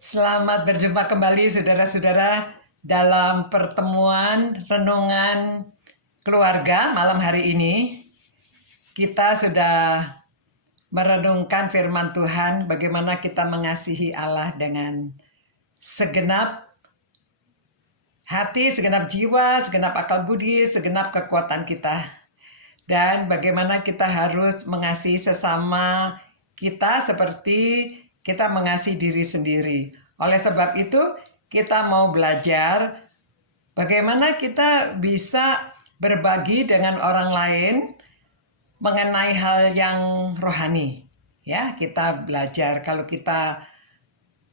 Selamat berjumpa kembali saudara-saudara dalam pertemuan renungan keluarga malam hari ini. Kita sudah merenungkan firman Tuhan bagaimana kita mengasihi Allah dengan segenap hati, segenap jiwa, segenap akal budi, segenap kekuatan kita. Dan bagaimana kita harus mengasihi sesama kita seperti kita mengasihi diri sendiri. Oleh sebab itu, kita mau belajar bagaimana kita bisa berbagi dengan orang lain mengenai hal yang rohani. Ya, kita belajar kalau kita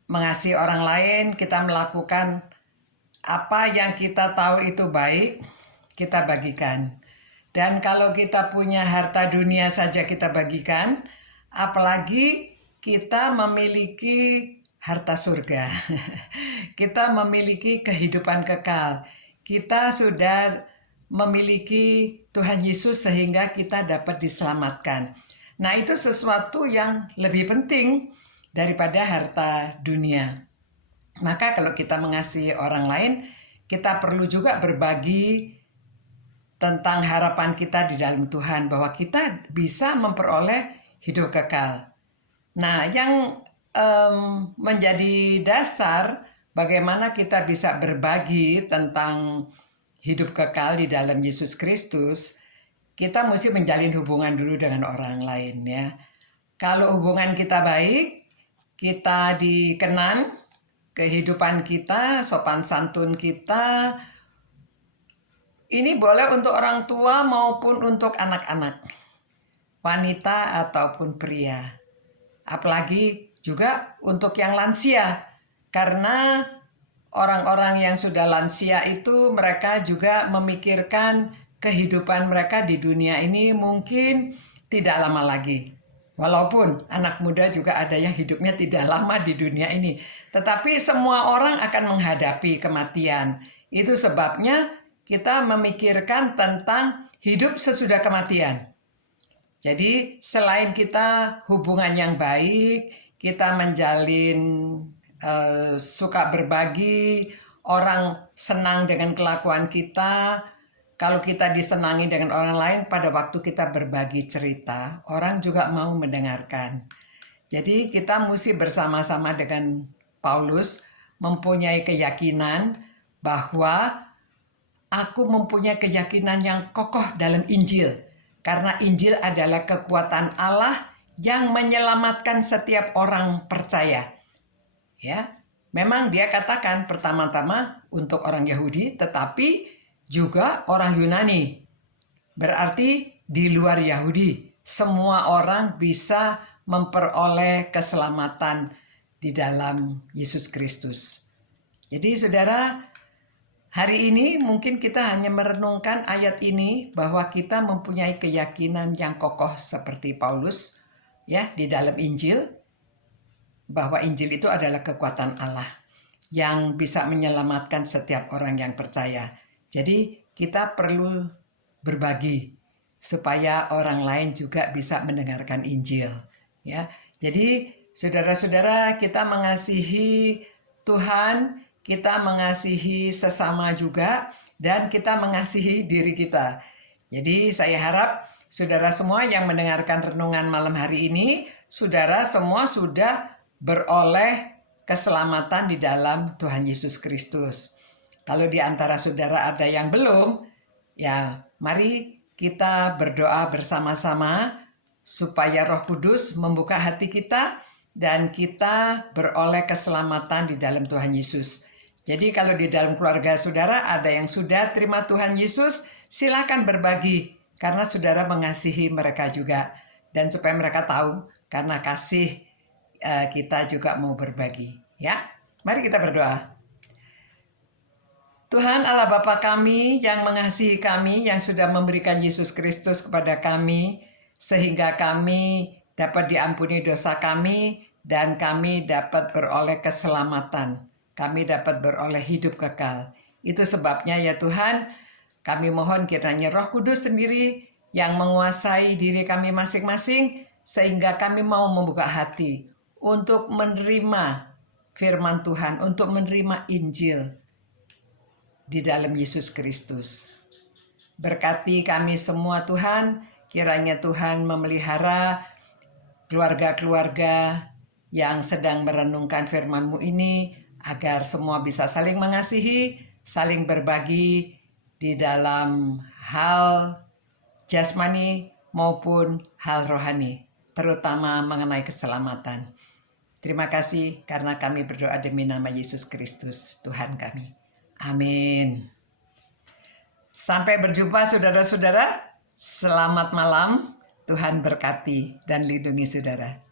mengasihi orang lain, kita melakukan apa yang kita tahu itu baik, kita bagikan. Dan kalau kita punya harta dunia saja kita bagikan, apalagi kita memiliki harta surga. Kita memiliki kehidupan kekal. Kita sudah memiliki Tuhan Yesus sehingga kita dapat diselamatkan. Nah, itu sesuatu yang lebih penting daripada harta dunia. Maka kalau kita mengasihi orang lain, kita perlu juga berbagi tentang harapan kita di dalam Tuhan bahwa kita bisa memperoleh hidup kekal. Nah, yang menjadi dasar bagaimana kita bisa berbagi tentang hidup kekal di dalam Yesus Kristus, kita mesti menjalin hubungan dulu dengan orang lain ya. Kalau hubungan kita baik, kita dikenan, kehidupan kita, sopan santun kita, ini boleh untuk orang tua maupun untuk anak-anak, wanita ataupun pria. Apalagi juga untuk yang lansia, karena orang-orang yang sudah lansia itu mereka juga memikirkan kehidupan mereka di dunia ini mungkin tidak lama lagi. Walaupun anak muda juga ada yang hidupnya tidak lama di dunia ini. Tetapi semua orang akan menghadapi kematian. Itu sebabnya kita memikirkan tentang hidup sesudah kematian. Jadi selain kita hubungan yang baik, kita menjalin suka berbagi, orang senang dengan kelakuan kita. Kalau kita disenangi dengan orang lain, pada waktu kita berbagi cerita, orang juga mau mendengarkan. Jadi kita mesti bersama-sama dengan Paulus mempunyai keyakinan bahwa aku mempunyai keyakinan yang kokoh dalam Injil. Karena Injil adalah kekuatan Allah yang menyelamatkan setiap orang percaya. Ya, memang dia katakan pertama-tama untuk orang Yahudi, tetapi juga orang Yunani. Berarti di luar Yahudi, semua orang bisa memperoleh keselamatan di dalam Yesus Kristus. Jadi saudara, hari ini mungkin kita hanya merenungkan ayat ini bahwa kita mempunyai keyakinan yang kokoh seperti Paulus ya di dalam Injil, bahwa Injil itu adalah kekuatan Allah yang bisa menyelamatkan setiap orang yang percaya. Jadi kita perlu berbagi supaya orang lain juga bisa mendengarkan Injil ya. Jadi saudara-saudara, kita mengasihi Tuhan, kita mengasihi sesama juga, dan kita mengasihi diri kita. Jadi saya harap saudara semua yang mendengarkan renungan malam hari ini, saudara semua sudah beroleh keselamatan di dalam Tuhan Yesus Kristus. Kalau di antara saudara ada yang belum, ya mari kita berdoa bersama-sama supaya Roh Kudus membuka hati kita dan kita beroleh keselamatan di dalam Tuhan Yesus. Jadi kalau di dalam keluarga saudara ada yang sudah terima Tuhan Yesus, silakan berbagi karena saudara mengasihi mereka juga. Dan supaya mereka tahu karena kasih kita juga mau berbagi. Ya, mari kita berdoa. Tuhan Allah Bapa kami yang mengasihi kami, yang sudah memberikan Yesus Kristus kepada kami, sehingga kami dapat diampuni dosa kami, dan kami dapat beroleh keselamatan. Kami dapat beroleh hidup kekal. Itu sebabnya ya Tuhan, kami mohon kiranya Roh Kudus sendiri yang menguasai diri kami masing-masing, sehingga kami mau membuka hati untuk menerima firman Tuhan, untuk menerima Injil di dalam Yesus Kristus. Berkati kami semua Tuhan, kiranya Tuhan memelihara keluarga-keluarga yang sedang merenungkan firman-Mu ini, agar semua bisa saling mengasihi, saling berbagi di dalam hal jasmani maupun hal rohani, terutama mengenai keselamatan. Terima kasih karena kami berdoa demi nama Yesus Kristus, Tuhan kami. Amin. Sampai berjumpa saudara-saudara. Selamat malam. Tuhan berkati dan lindungi saudara.